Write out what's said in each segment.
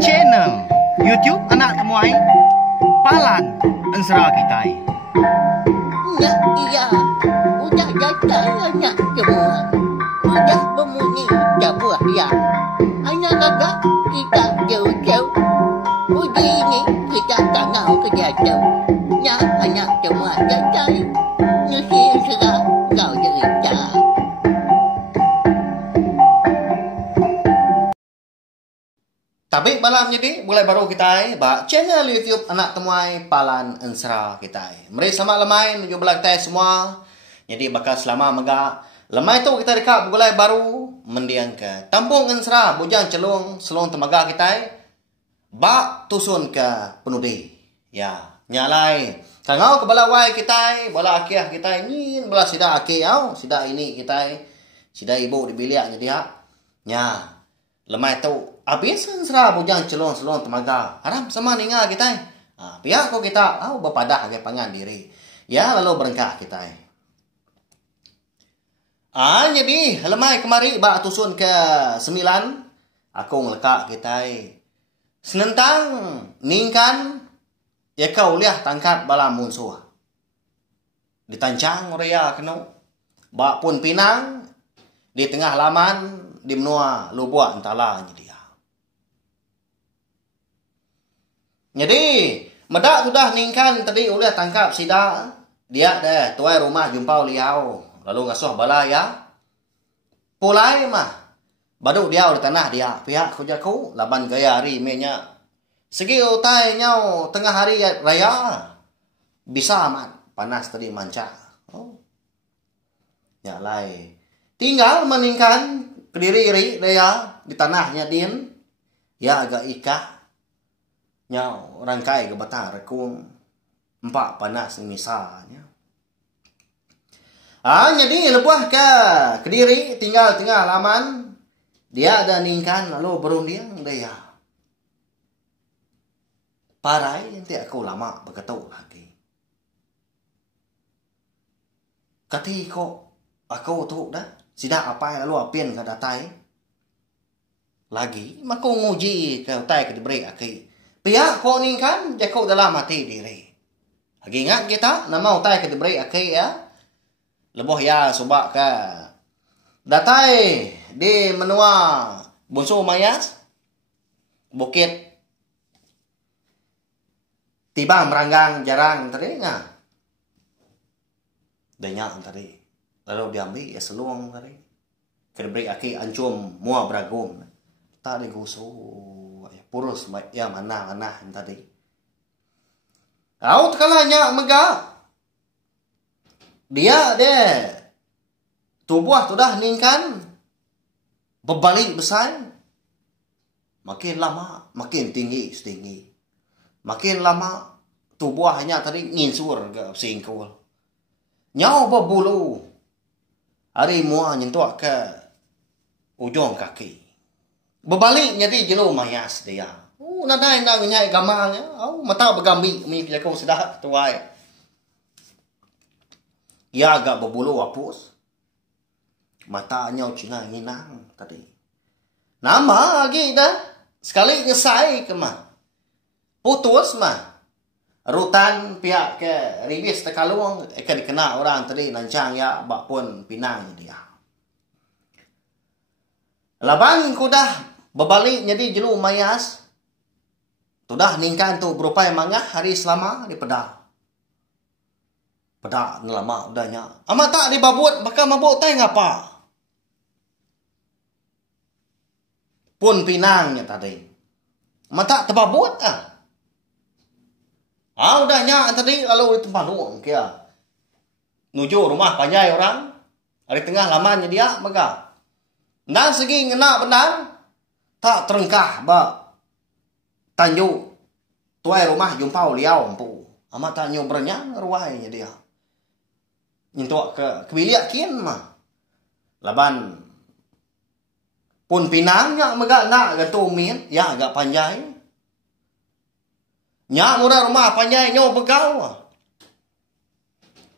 channel YouTube anak temuai Palan Ensra kita. Ya, iya. Udah datang anak semua. Udah berbunyi sebuah ya. Anak kakak kita jauh-jauh. Uji ini kita tak mau kejatuh. Ya, anak semua datang. Nusi serah kau cerita. Tapi malam jadi mulai baru kita ba channel YouTube anak temuai Palan Ensra kita. Mari sama lemai menuju belak kita semua. Jadi bakal selama mega lemai tu kita dekat mulai baru mendiang ke Tampung Ensra bujang celung selung temaga kita. Ba tusun ke penudi. Ya, nyalai. Kangau ke balawai kita, bala akiah kita ingin bala sida akiau, sida ini kita. Sida ibu di biliak jadi ha. Nya. Lemai tu habis Ensra bujang celung selung temaga. Haram sama ninga kita. Pihak ko kita berpadah agak pangan diri. Ya lalu berengkah kita. Jadi lemai kemari ba tusun ke 9 aku ngelekak kita. Senentang ningkan ya kau liah tangkat bala munsuh. Ditancang rea kena. Ba pun pinang di tengah laman di menua lubuak entala dia. Jadi medak sudah ningkan tadi oleh tangkap sida dia deh tuai rumah jumpa liau lalu ngasuh bala ya pulai mah baduk dia di tanah dia pihak kujaku laban gaya hari menya segi utai nyau tengah hari raya bisa amat panas tadi manca ya lai tinggal meningkan kediri-iri dia di tanahnya din ya agak ikah nyau rangkai ke batang rekung empat panas misalnya. Jadi lepas ke Kediri tinggal tengah laman dia ada ningkan lalu berundiang dia. Parai nanti aku lama berketuk lagi. Kati kok aku tu dah sida apa lalu apien ke datai lagi maka nguji ke utai ke diberi aki. Pihak kau ni kan jago dalam hati diri. Lagi ingat kita nama utai ke diberi aki ya. Lebuh ya subak ke datai di menua Bunsu Mayas Bukit tiba meranggang jarang tadi ngah. Banyak tadi. Lalu diambil ya seluang tadi. Ke diberi aki ancum mua beragum. Tak digusu. Purus ya mana tadi. Kau tekalanya megah. Dia deh tubuh sudah ningkan berbalik besar. Makin lama makin tinggi setinggi. Makin lama tubuh hanya tadi nginsur ke singkul. Nyau berbulu. Hari mua nyentuh ke ujung kaki. Berbalik jadi jelo mayas dia. Nadai nak nyai gamalnya. Mata bergambi mi jago sudah tuai. Ya agak berbulu hapus. Matanya cina nginang tadi. Nama lagi dah. Sekali nyesai ke mah. Putus mah. Rutan pihak ke Ribis Tekalung akan dikena orang tadi lancang ya bak pun pinang dia. Laban kudah berbalik jadi jelu mayas. Sudah ningkan tu berupaya mangah hari selama di pedah. Pedah lama udahnya. Amat tak dibabut bakal mabuk tay ngapa? Pun pinangnya tadi. Amat tak terbabut udahnya tadi lalu di tempat luang kia. Nuju rumah panjai orang. Hari tengah lamannya dia maka. Dan segi ngena benar tak terengkah ba tanju tuai rumah jumpa liau empu amat tanyo berenyang ruainya dia nyentuh ke kebiliak kian mah laban pun pinangnya mega nak gantumin ya agak panjai nya murah rumah panjai nyo begal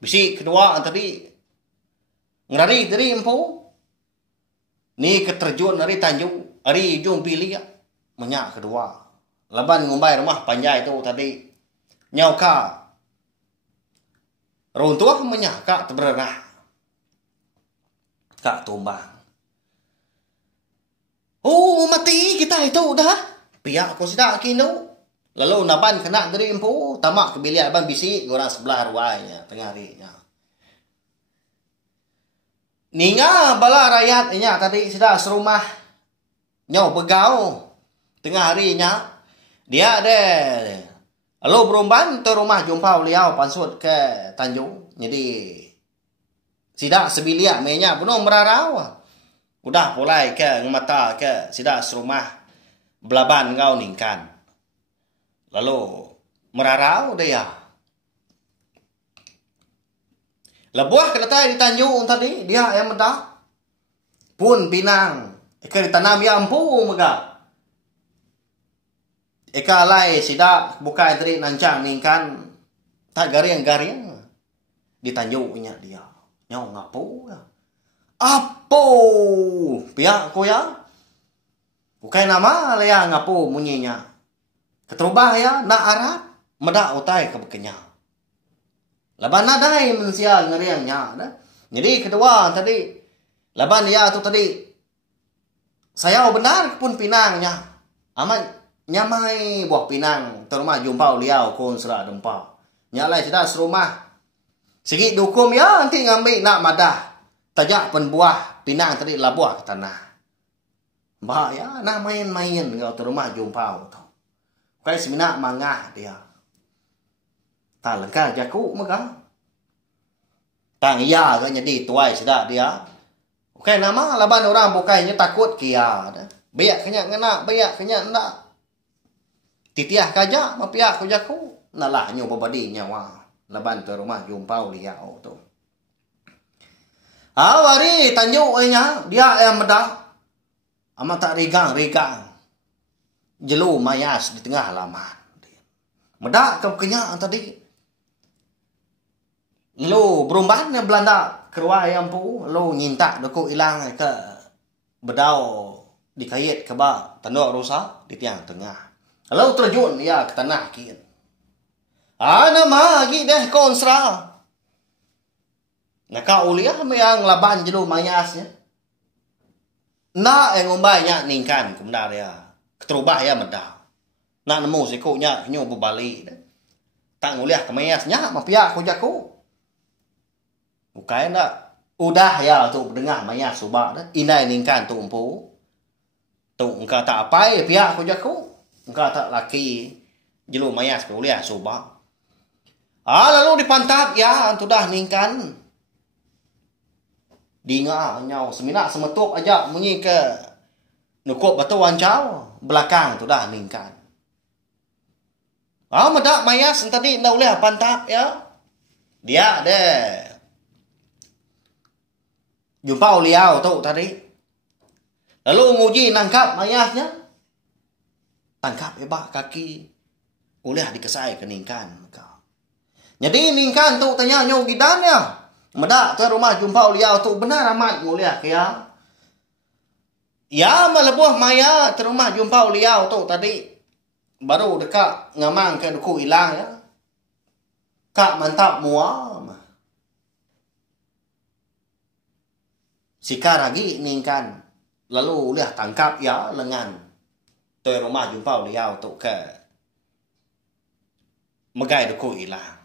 bisi kedua tadi ngari dari empu ni keterjun dari tanju ari jom pilih menyak kedua. Laban ngumbai rumah panjai tu tadi. Nyau ka. Runtuh menyak ka terberenah. Ka tumbang. Oh, mati kita itu dah. Pihak ko sida kinu. Lalu naban kena dari empu. Tamak kebilian laban bisi. Orang sebelah ruainya. Tengah harinya. Ninga bala rakyatnya tadi sida serumah. Nyau begau. Tengah harinya. Dia ada. Lalu berumban tu rumah jumpa beliau pansut ke Tanjung. Jadi. Sida sebilia menya penuh merarau. Udah mulai ke ngemata ke sida serumah belaban ngau ningkan. Lalu merarau dia. Lebuah kena di Tanjung tadi dia yang medak. Pun pinang. Eka ditanam ya ampu mega. Eka lai sida bukai tadi nancang ningkan. Tak garing-garing. Di Tanjung nya dia. Nyau ngapu ya. Apo pihak ko ya. Bukai nama laya ngapu munyinya. Keterubah ya nak arah medak utai ke bekenya. Laban nadai mensia ngeriangnya. Jadi kedua tadi laban dia tu tadi saya benar pun pinangnya. Amat nyamai buah pinang terumah jumpa liau kon sera dempa. Nyalai tidak serumah. Segi dukum ya nanti ngambil nak madah. Tajak penbuah pinang tadi labuah ke tanah. Bah ya nak main-main kau tu rumah jumpa tu. Kai semina mangah dia. Tak lengkah jaku mega. Tang iya ke jadi tuai sedak dia. Kai nama laban orang bukainya takut kia. Biak kenya ngena, biak kenya ndak. Titiah kaja mapiak ko jaku. Nalah nyo babadi nyawa. Laban tu rumah jumpa liau tu. Awari Tanjung nya dia yang medah. Amat tak rigang. Jelu mayas di tengah halaman. Medak ke kenyak tadi. Lo berumban yang Belanda keruah yang pu. Lo nyinta doko hilang ke bedau dikait ke ba tanduk rusak di tiang tengah. Lo terjun ya ke tanah kian. Ana magi deh konsra. Naka uliah yang laban jelu mayasnya. Na yang umbanya ningkan kumdar ya. Keterubah ya medah. Nak nemu sikunya nyu berbalik. Tak nguliah ke mayasnya mapiak ko jaku. Bukan nak. Udah ya tu dengar mayas subak dah. Inai ningkan tu empu. Tu engkau tak apa piak ko jaku. Engkau tak laki jelu mayas ko uliah subak. Lalu dipantap ya tu dah ningkan. Dinga nyau semina semetuk aja munyi ke nukuk batu wancau belakang tu dah ningkan. Medak mayas tadi ndak boleh pantap ya. Dia de jumpa liau tu tadi. Lalu nguji nangkap mayasnya. Tangkap ebak kaki. Ulah dikesai ke ningkan. Jadi ningkan tu tanya nyu gidannya. Medak tu rumah jumpa liau tu benar amat mulia kia. Ya melebuh maya tu rumah jumpa liau tu tadi baru dekat ngamang ke duku hilang ya. Kak mantap mua. Sikar lagi ningkan. Lalu lihat tangkap ya lengan. Tu rumah jumpa liau tu ke megai duku hilang.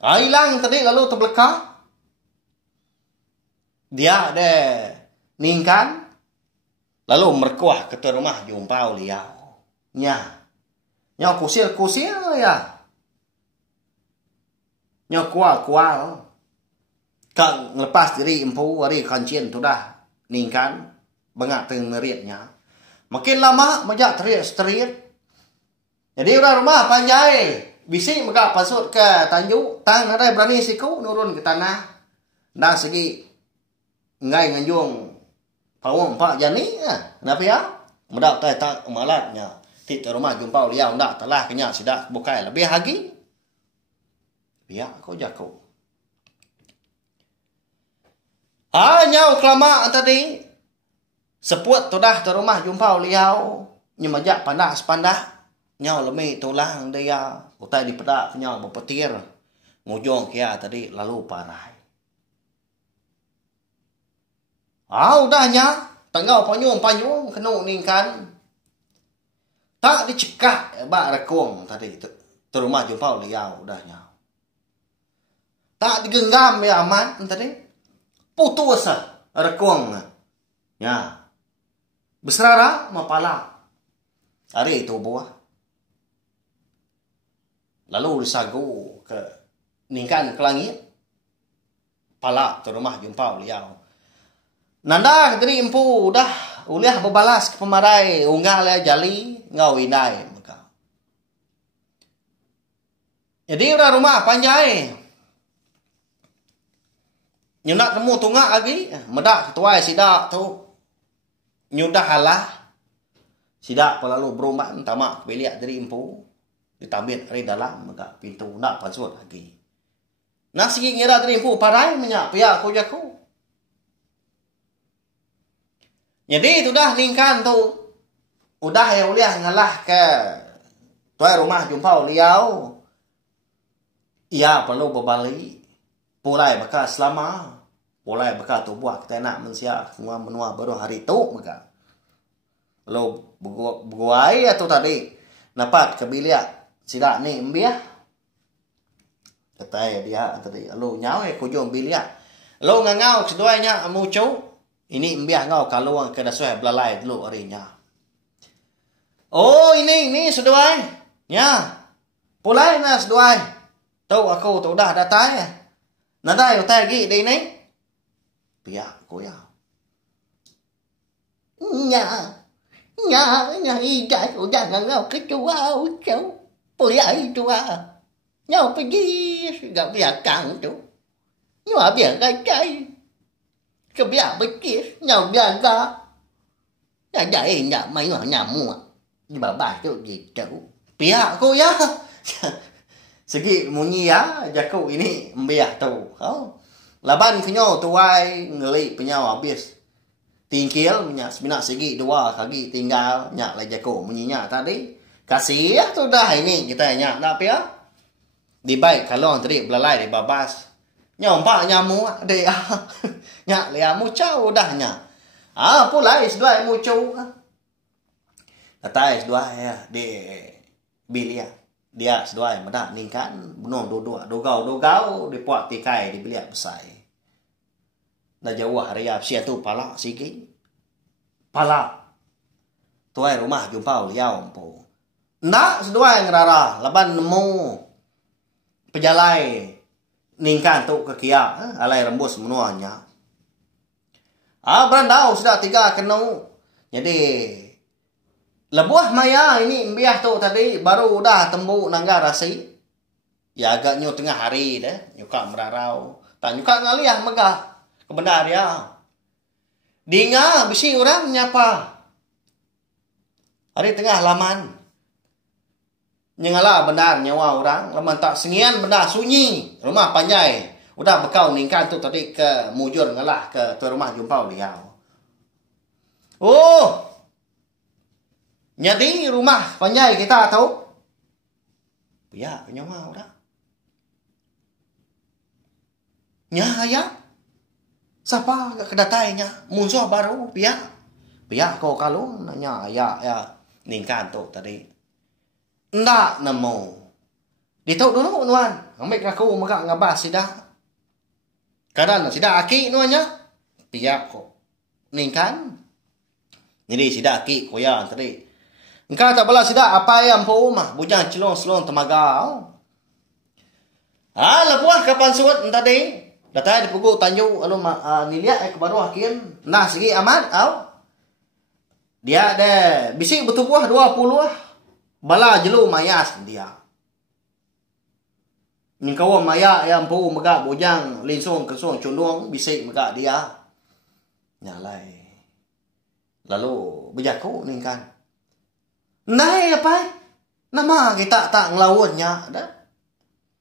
Hilang tadi lalu terbelakang. Dia ada ningkan. Lalu merkuah ke rumah jumpa liau. Nya kusil ya. Nya kual. Kang lepas diri empu hari kancien tu dah ningkan. Bengak teng meritnya. Makin lama majak teriak. Jadi orang rumah panjai. Bisik maka pasut ke Tanjung. Tang ada berani siku nurun ke tanah. Dah segi ngai nganjung pawang pak jani. Kenapa ya? Medak tak malatnya. Ti rumah jumpa liau ndak telah kenya sidak bukai lebih lagi. Biak kau jaku. Nyau kelama tadi. Sepuat tu dah tu rumah jumpa liau. Nyemajak pandak sepandak. Nyau lemi tulang dia. Utai di pedak nyau berpetir. Ngujung kia tadi lalu parai. Udahnya. Tanggau panyung kenu ningkan. Tak dicekak bak rekung tadi. Tu rumah jumpa liau udahnya. Tak digenggam ya amat tadi. Putus rekung. Ya. Berserara mapala. Hari itu buah. Lalu disagu ke ningkan ke langit. Pala tu rumah jumpa liau. Nanda tadi empu dah uliah berbalas ke pemarai unggal ya jali ngau inai maka. Jadi udah rumah panjai. Nyunak temu tunggak lagi. Medak ketuai sidak tu. Nyudah halah. Sidak pelalu berumah. Tamak beliak dari empu. Ditambit dari dalam. Maka pintu nak pansut lagi. Nak sikit ngira dari empu. Parai menyak pihak aku jaku. Jadi itu dah lingkan tu. Udah ya uliah ngalah ke. Tuai rumah jumpa liau. Ia perlu berbalik. Pulai maka selama. Pulai maka tu buah kita nak mensia. Semua menua baru hari tu maka. Lalu berguai atau tadi. Napat ke biliak. Sidak ni embiah. Kata dia tadi. Lalu nyawa kujung biliak. Lalu ngangau keduanya mucu. Ini embiah ngau kaluang ke dasuai belalai dulu harinya. Oh ini seduai. Ya. Pulai na seduai. Tahu aku tu dah datai. Nadai utai lagi di ni. Pihak aku ya. Nhà idai udah ngau ke tua ucau. Pulai tua. Nhau pergi gak biarkan tu. Nyawa biarkan cai. Kebiar bekis, nhau biarkan. Dah jadi nak main nyamu. Di bawah tu gitu. Pihak aku ya. Segi munyi ya. Jaku ini embiah tu. Laban kenyo tuai ngeli penyau habis. Tingkil minyak sebinak segi dua kaki tinggal nyak lah jaku munyinya tadi. Kasih ya tu dah ini kita nyak nak pia. Di baik kalau tadi belalai di babas. Nyompak nyamu deh. Nyak lia mucau dah nyak. Pulai sedua mucau. Kata sedua ya di bilia. Dia sedua medak ningkan bunuh dua dogau dipuat tikai di bilia besai. Dah jauh hari sia tu pala sigi. Pala. Tuai rumah jumpa liau empu. Nak sedua ngerara laban nemu pejalai ningkan tu ke kia alai rembus menuanya. Berandau sudah 3 kenu. Jadi lebuah maya ini embiah tu tadi baru dah tembu nangga rasi. Ya agaknya tengah hari dah nyuka merarau. Tak nyuka ngaliah megah. Kebenar ya. Dinga besi orang nyapa. Hari tengah laman. Nyengala benar nyawa orang. Laman tak sengian benar sunyi. Rumah panjai. Udah bekau ningkan tu tadi ke mujur ngalah ke tu rumah jumpa liau. Oh. Jadi rumah panjai kita tahu. Ya, nyawa udah. Ya. Siapa kedatainya? Musuh baru pihak. Pihak kau kalau nanya ya ningkan tu tadi. Ndak nemu. Dituk dulu tuan. Ambil aku maka ngabas sidah. Kadang sidah aki nuanya. Pihak kau. Ningkan. Jadi sidah aki kau ya tadi. Engkau tak bala sidak apa yang po mah bujang celong temaga. Lepuah kapan suat tadi. Datai dipukul tanju alu niliak ke baru hakim. Nah segi amat dia ada bisi betubuh 20 bala jelu mayas dia. Engkau maya yang po mega bujang linsung kesung cundung bisi mega dia. Nyalai. Lalu bejaku ningkan. Nai apa? Nama kita tak ngelawannya dah.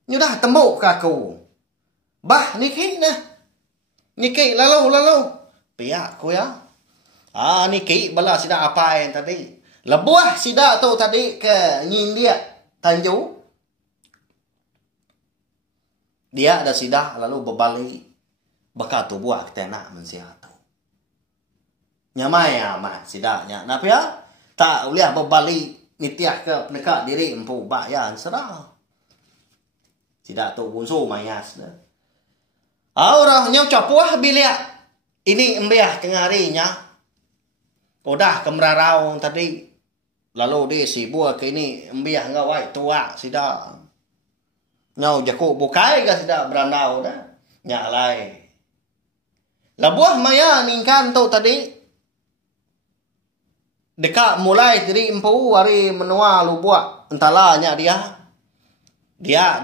Nyudah tembuk kaku. Bah niki nah. Niki lalu. Pihak ku ya. Ni ki bala sida apa yang tadi. Lebuah sida tu tadi ke India Tanjung. Dia ada sida lalu berbalik baka tu buah kita nak mensia tu. Nyamai amat sida nya. Napa ya? Tak boleh berbalik nitiah ke pendekat diri empu bayan serah. Sida tu bunsu mayas dah. Orang nyau capuah bilia. Ini embiah tengah harinya. Udah kemerarau tadi. Lalu dia sibuk ke ini embiah ngawai tua sida. Nyau jakuk bukai ke sida berandau dah. Nyalai. Labuah maya ningkan tu tadi. Dekat mulai dari empu hari menua lu buat entalanya dia. Dia.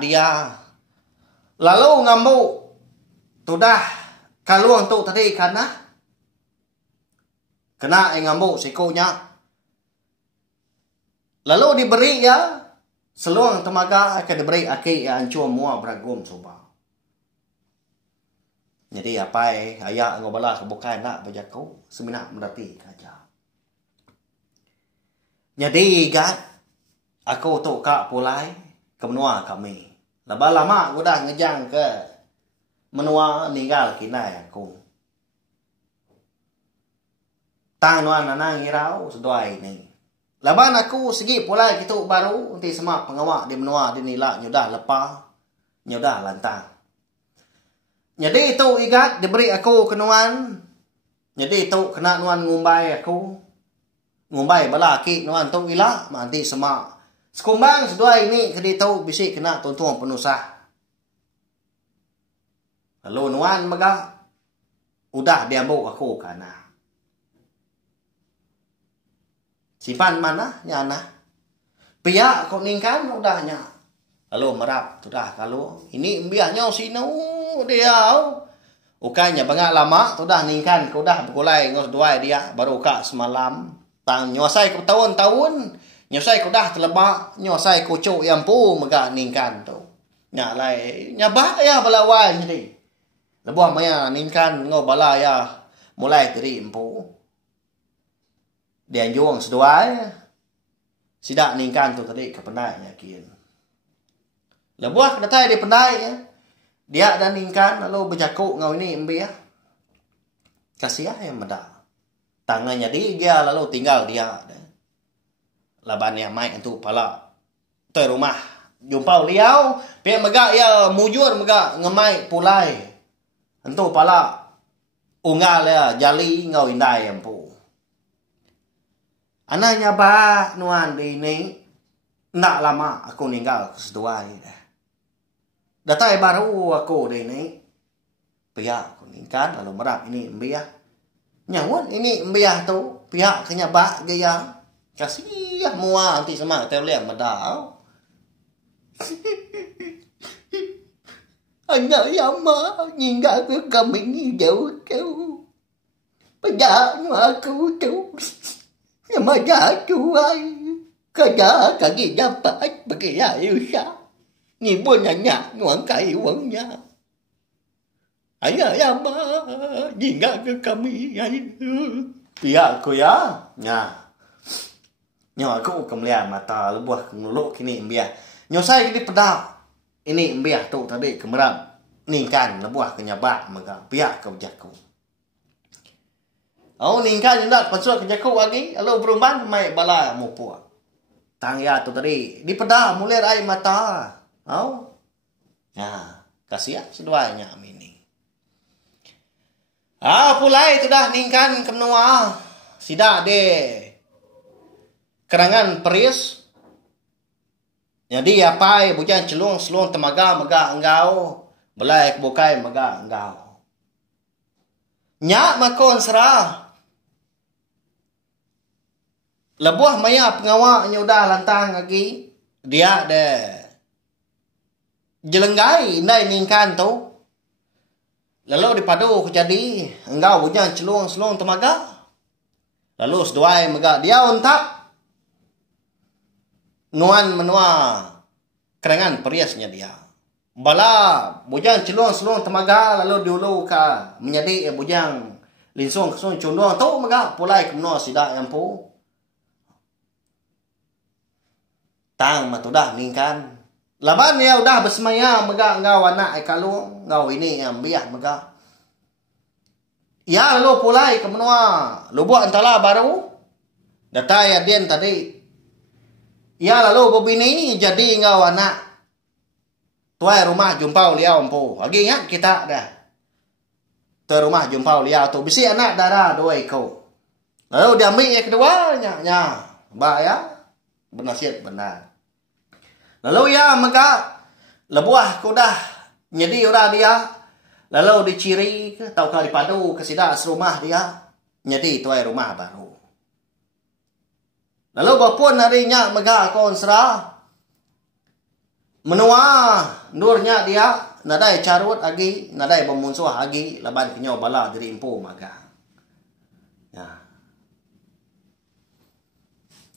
Lalu ngambuk. Tudah kaluang tu tadi kena yang ngambuk sikunya. Lalu diberi ya seluang temaga akan diberi aki yang ancur mua beragum soba. Jadi apa ayah ngobala kebukaan nak berjakau seminak mendati kaja. Jadi kan aku tu kak pulai ke menua kami. Lama aku dah ngejang ke menua ninggal kinai aku. Tang nuan nanang irau seduai ni. Laban aku segi pulai gitu baru nanti semak pengawak di menua di nila nyudah lepas nyudah lantang. Jadi itu igat diberi aku ke nuan. Jadi itu kena nuan ngumbai aku. Ngumbai bala ki nuan tu ila nanti semak. Sekumbang seduai ni kedi tu bisik kena tuntung penusah. Lalu nuan maga udah diambuk aku kana. Sipan mana nyana. Pihak kau ningkan udahnya. Lalu merap sudah kalau ini biarnya sino dia. Ukanya bangak lama sudah ningkan kau dah berkulai ngos dua dia baru kak semalam. Tang nyosai kau tahun-tahun nyosai kau dah terlebak nyosai kau cuk yang pu maga ningkan tu. Nyalai nyabak ya balawan jadi. Lebuah maya ningkan ngau bala ya mulai dari empu. Dia juang seduai. Sidak ningkan tu tadi ke pendai yakin. Lebuah datang di pendai ya. Dia dan ningkan lalu berjakuk ngau ini embi ya. Kasih yang meda. Tangannya dia lalu tinggal dia. Laban yang main tu pala. Tu rumah. Jumpa liau. Pihak megak ya mujur megak ngemai pulai. Entu pala ungal ya jali ngau indai empu. Anaknya ba nuan di ni nak lama aku ninggal seduai dah. Datai baru aku di ni. Pihak aku ningkan lalu merap ini embiah. Nyawon ini embiah tu pihak kenya ba gaya. Kasih mua nanti sama teu liam medau. Anak yama ninggal ke kami ni jauh kau. Pejak aku tu. Mà giá chú ai cả giá cả gì giá phải bởi cái giá yêu xa nhìn buồn nhà ngoan cái quẩn nhà ấy ya mà nhìn ngã cái kami ấy Pihak aku ya. Nah. Nyawa aku kemuliaan mata lebuah ngeluk kini embiah. Nyosai kini pedal. Ini embiah tu tadi kemeram. Ningkan lebuah kenyabak mega pihak kau jaku. Oh ningkan jendak pasal kejaku lagi. Lalu berumban mai bala mupua. Tang ya tu tadi di pedal mulai air mata. Oh. Ya, kasih seduanya amini. Pulai tu dah ningkan kemenua. Sida de kerangan peris. Jadi apa bujan celung temaga mega engkau. Belai bukai mega engkau. Nyak makon serah. Lebuah maya pengawaknya udah lantang lagi. Dia de jelenggai indai ningkan tu. Lalu dipadu jadi engkau bujan celung temaga. Lalu seduai mega dia untap. Nuan menua kerangan periasnya dia. Bala bujang celung temaga lalu diulu ka menjadi bujang linsong kesong condong tu maga pulai kemno sida yang pu tang matudah ningkan laban ya udah bersemaya maga ngau anak kalung ngau ini yang biah maga ya lo pulai kemno lo buat antara baru data ya den tadi ya lalu bobini jadi ngau anak tuai rumah jumpau liau empu lagi ya kita dah ke rumah jumpau liau tu bisi anak darah dua ekor lalu dia ambil yang kedua nya ba ya bernasihat benar lalu ya maka lebuah kudah jadi ora dia lalu diciri tau kali padu ke sidak serumah dia jadi tuai rumah baru lalu bapun harinya mega konsra menua nurnya dia nadai carut agi nadai bemunsuh agi laban kenyo bala diri empu maga ya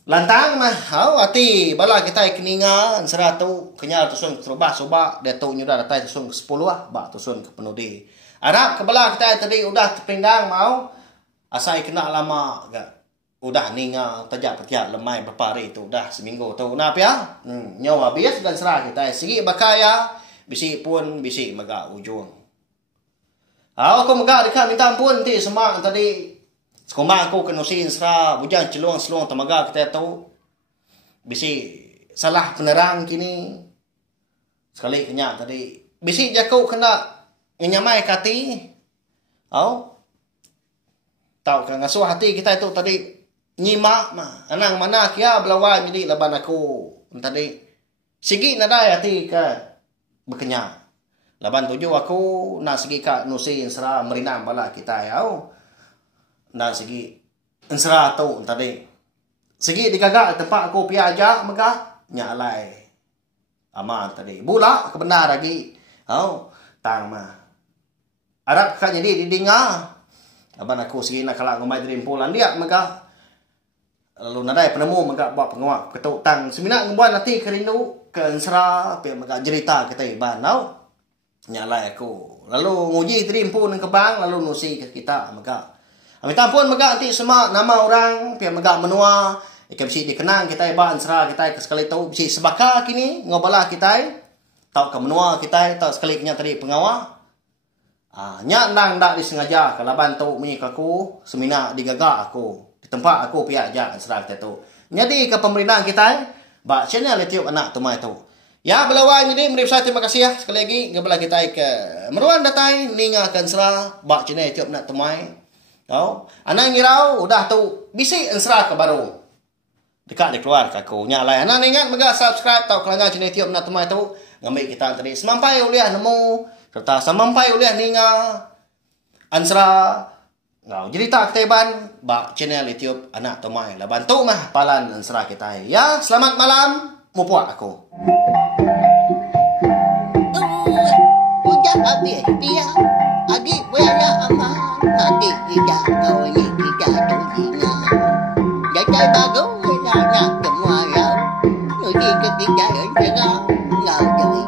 lantang mah hau ati bala kita keninga sera tu kenya tusun serubah soba dia tu nyuda datai tusun ke 10 ah ba tusun ke penudi arab ke bala kita tadi udah terpinggang mau asai kena lama gak udah ninga tajak lemai berapa hari tu dah seminggu tu nap ya nyawa habis dan serah kita segi bakaya bisi pun bisi maga ujung aku maga dekat minta ampun ti semang tadi sekomang aku kenusin serah bujang celung tamaga kita tu bisi salah penerang kini sekali kenya tadi bisi jakau kena nyamai kati tahu kan ngasuh hati kita itu tadi nyimak mah anang mana kia belawai jadi laban aku tadi sigi nada hati ke berkenya laban tuju aku nak sigi ka nusi insra merinam bala kita ya nak sigi insra tu tadi sigi digagak tempat aku pi aja maka nyalai aman tadi bula kebenar lagi tang mah arab kan jadi didinga laban aku sigi nak kalak ngomai dream pulan dia maka lalu nadai penemu maka buat pengawak ketuk tang semina ngbuan nanti kerindu ke ensra pe maka cerita kita iban tau nyalai aku lalu nguji terimpu nang kebang lalu nusi ke kita maka minta ampun maka nanti semua nama orang pe maka menua ikan bisi dikenang kita iban ensra kita ke sekali tahu bisi sebaka kini ngobala kita tau ke menua kita tau sekali nya tadi pengawak nya nang dak disengaja kalaban tau menyi aku semina digagak aku tempat aku pihak aja serah kita tu. Jadi ke pemerintahan kita, ba channel YouTube anak tumai tu. Ya belawai jadi meri saya terima kasih ya sekali lagi kepada kita ke meruan datai ninga akan serah ba channel YouTube anak tumai. Tau? Anak ngirau udah tu bisi serah ke baru. Dekat dikeluar aku nyalai. Anak ingat mega subscribe tau kelanga channel YouTube anak tumai tu ngambil kita tadi semampai uliah nemu serta semampai uliah ninga ansra ngau jadi tak keteban ba channel YouTube anak tomai lah bantu mah palan serah kita ya selamat malam mupuak aku Ujak habis dia agi wala ama nanti tidak kau ini tidak tulinya jadi bagus nak semua ya nanti ketika enggak jadi